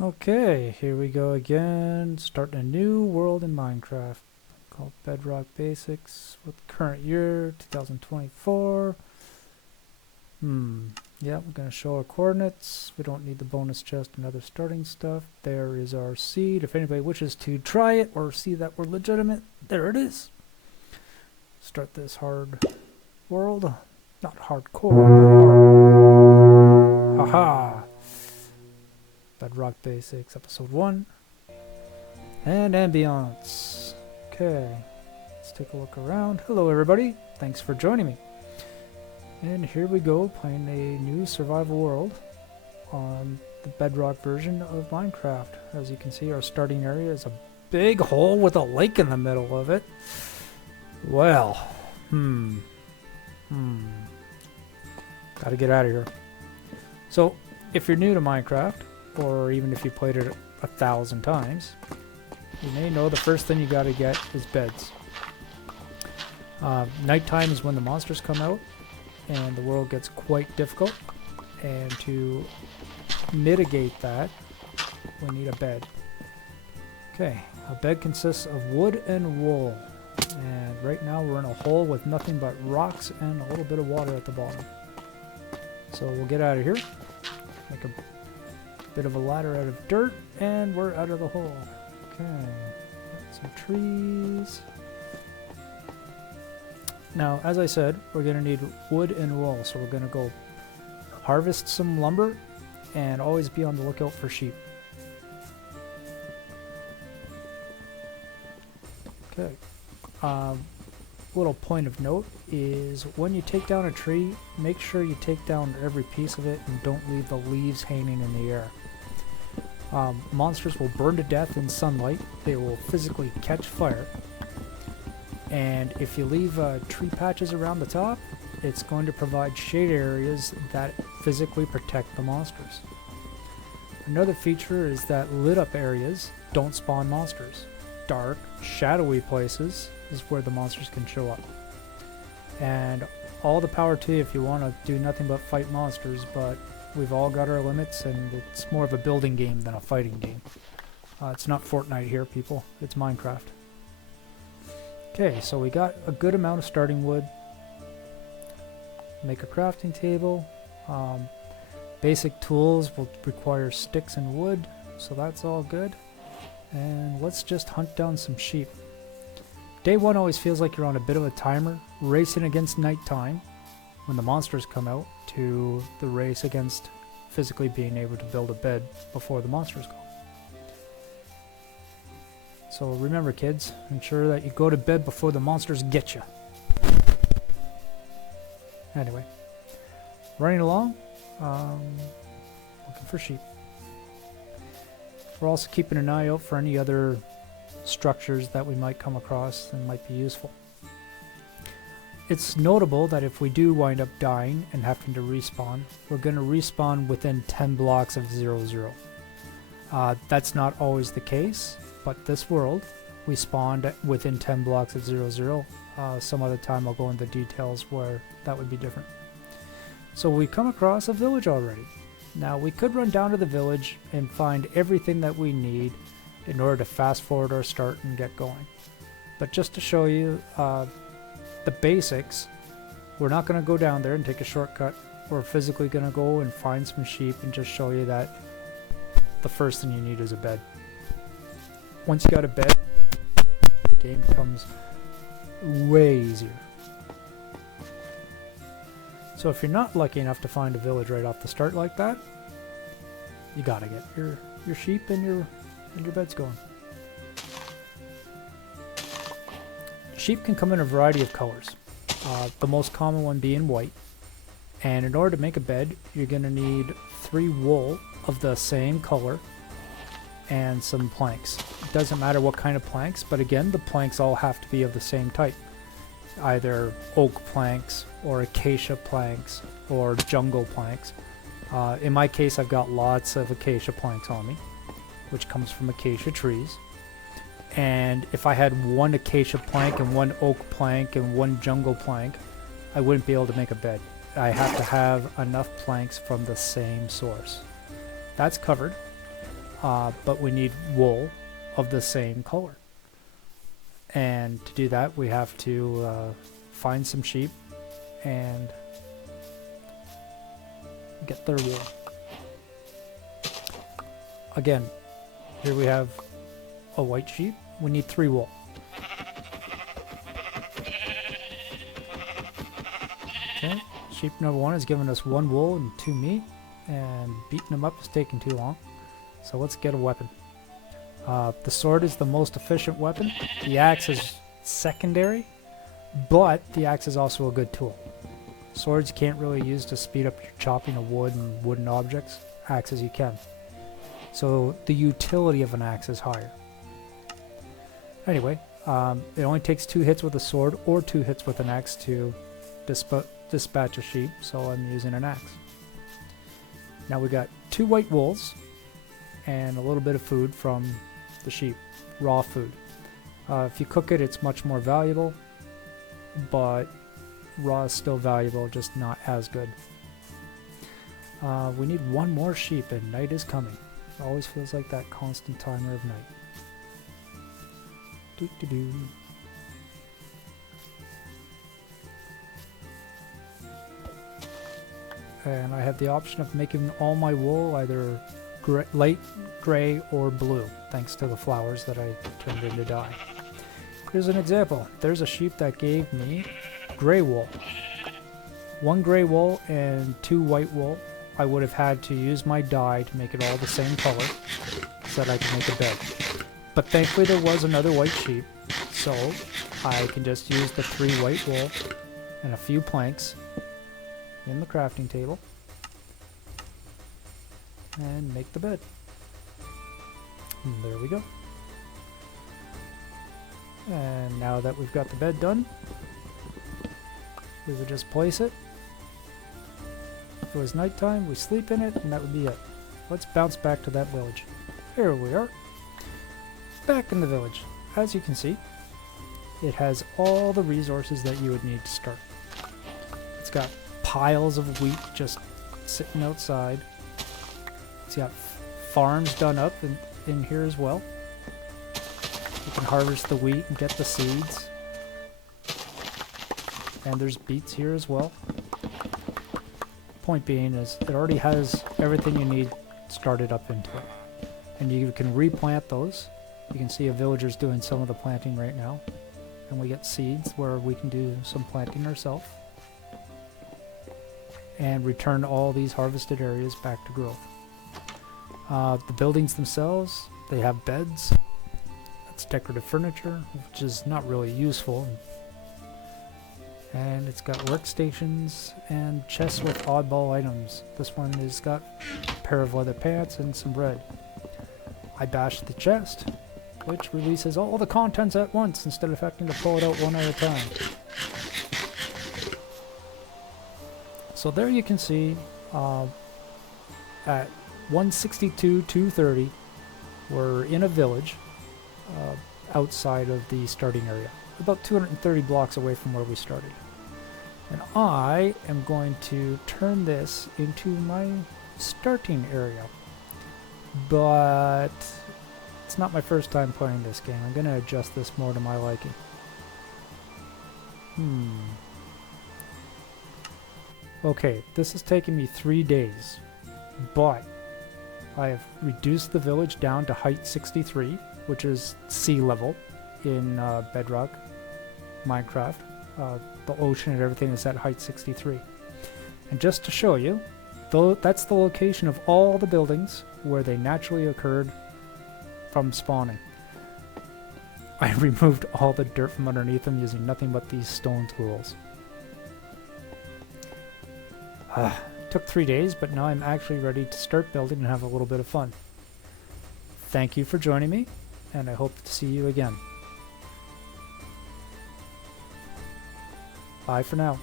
Okay, here we go again, starting a new world in Minecraft called Bedrock Basics with current year 2024. Yeah, we're going to show our coordinates. We don't need the bonus chest and other starting stuff. There is our seed. If anybody wishes to try it or see that we're legitimate, there it is. Start this hard world. Not hardcore, but hard. Haha! Bedrock Basics, Episode 1. And ambiance. Okay, let's take a look around. Hello everybody, thanks for joining me. And here we go, playing a new survival world on the Bedrock version of Minecraft. As you can see, our starting area is a big hole with a lake in the middle of it. Well, gotta get out of here. So, if you're new to Minecraft, or even if you played it 1,000 times, you may know the first thing you gotta get is beds. Nighttime is when the monsters come out, and the world gets quite difficult, and to mitigate that, we need a bed. Okay, a bed consists of wood and wool, and right now we're in a hole with nothing but rocks and a little bit of water at the bottom. So we'll get out of here, make a bit of a ladder out of dirt, and we're out of the hole. Okay, some trees. Now, as I said, we're going to need wood and wool, so we're going to go harvest some lumber and always be on the lookout for sheep. Okay. Little point of note is when you take down a tree, make sure you take down every piece of it and don't leave the leaves hanging in the air. Monsters will burn to death in sunlight. They will physically catch fire. And if you leave tree patches around the top, it's going to provide shade areas that physically protect the monsters. Another feature is that lit up areas don't spawn monsters. Dark, shadowy places is where the monsters can show up. And all the power to you if you want to do nothing but fight monsters, but we've all got our limits, and it's more of a building game than a fighting game. It's not Fortnite here, people. It's Minecraft. Okay, so we got a good amount of starting wood. Make a crafting table. Basic tools will require sticks and wood, so that's all good. And let's just hunt down some sheep. Day one always feels like you're on a bit of a timer, racing against nighttime when the monsters come out, to the race against physically being able to build a bed before the monsters go. So remember, kids, ensure that you go to bed before the monsters get you. Anyway, running along, looking for sheep. We're also keeping an eye out for any other structures that we might come across that might be useful. It's notable that if we do wind up dying and having to respawn, we're going to respawn within 10 blocks of 0-0. That's not always the case, but this world, we spawned within 10 blocks of 0-0. Some other time I'll go into details where that would be different. So we come across a village already. Now we could run down to the village and find everything that we need in order to fast forward our start and get going. But just to show you the basics, we're not going to go down there and take a shortcut. We're physically going to go and find some sheep and just show you that the first thing you need is a bed. Once you got a bed, the game becomes way easier. So if you're not lucky enough to find a village right off the start like that, you gotta get your sheep and your beds going. Sheep can come in a variety of colors, the most common one being white. And in order to make a bed, you're going to need 3 wool of the same color and some planks. It doesn't matter what kind of planks, but again, the planks all have to be of the same type. Either oak planks or acacia planks or jungle planks. In my case, I've got lots of acacia planks on me, which comes from acacia trees. And if I had one acacia plank and one oak plank and one jungle plank, I wouldn't be able to make a bed. I have to have enough planks from the same source. That's covered. but we need wool of the same color. And to do that, we have to find some sheep and get their wool. Again, here we have a white sheep. We need 3 wool. Okay, sheep number 1 has given us 1 wool and 2 meat, and beating them up is taking too long. So let's get a weapon. The sword is the most efficient weapon. The axe is secondary, but the axe is also a good tool. Swords you can't really use to speed up your chopping of wood and wooden objects. Axes you can. So the utility of an axe is higher. Anyway, it only takes 2 hits with a sword or 2 hits with an axe to dispatch a sheep, so I'm using an axe. Now we got 2 white wools and a little bit of food from the sheep, raw food. If you cook it, it's much more valuable, but raw is still valuable, just not as good. We need 1 more sheep and night is coming. It always feels like that constant timer of night. Doo-doo-doo. And I have the option of making all my wool either light gray or blue, thanks to the flowers that I turned into dye. Here's an example. There's a sheep that gave me gray wool. 1 gray wool and 2 white wool. I would have had to use my dye to make it all the same color so that I can make a bed. But thankfully there was another white sheep, so I can just use the 3 white wool and a few planks in the crafting table and make the bed. And there we go. And now that we've got the bed done, we would just place it. If it was nighttime, we sleep in it, and that would be it. Let's bounce back to that village. Here we are. Back in the village. As you can see, it has all the resources that you would need to start. It's got piles of wheat just sitting outside. It's got farms done up in here as well. You can harvest the wheat and get the seeds. And there's beets here as well. Point being is it already has everything you need started up into it. And you can replant those. You can see a villager's doing some of the planting right now. And we get seeds where we can do some planting ourselves. And return all these harvested areas back to growth. The buildings themselves, they have beds. That's decorative furniture, which is not really useful. And it's got workstations and chests with oddball items. This one has got a pair of leather pants and some bread. I bashed the chest, which releases all the contents at once instead of having to pull it out one at a time. So there you can see at 162,230 we're in a village outside of the starting area, about 230 blocks away from where we started. And I am going to turn this into my starting area, but it's not my first time playing this game. I'm going to adjust this more to my liking. Okay, this has taken me 3 days, but I have reduced the village down to height 63, which is sea level in Bedrock, Minecraft. The ocean and everything is at height 63. And just to show you, though, that's the location of all the buildings where they naturally occurred from spawning. I removed all the dirt from underneath them using nothing but these stone tools. Took 3 days, but now I'm actually ready to start building and have a little bit of fun. Thank you for joining me, and I hope to see you again. Bye for now.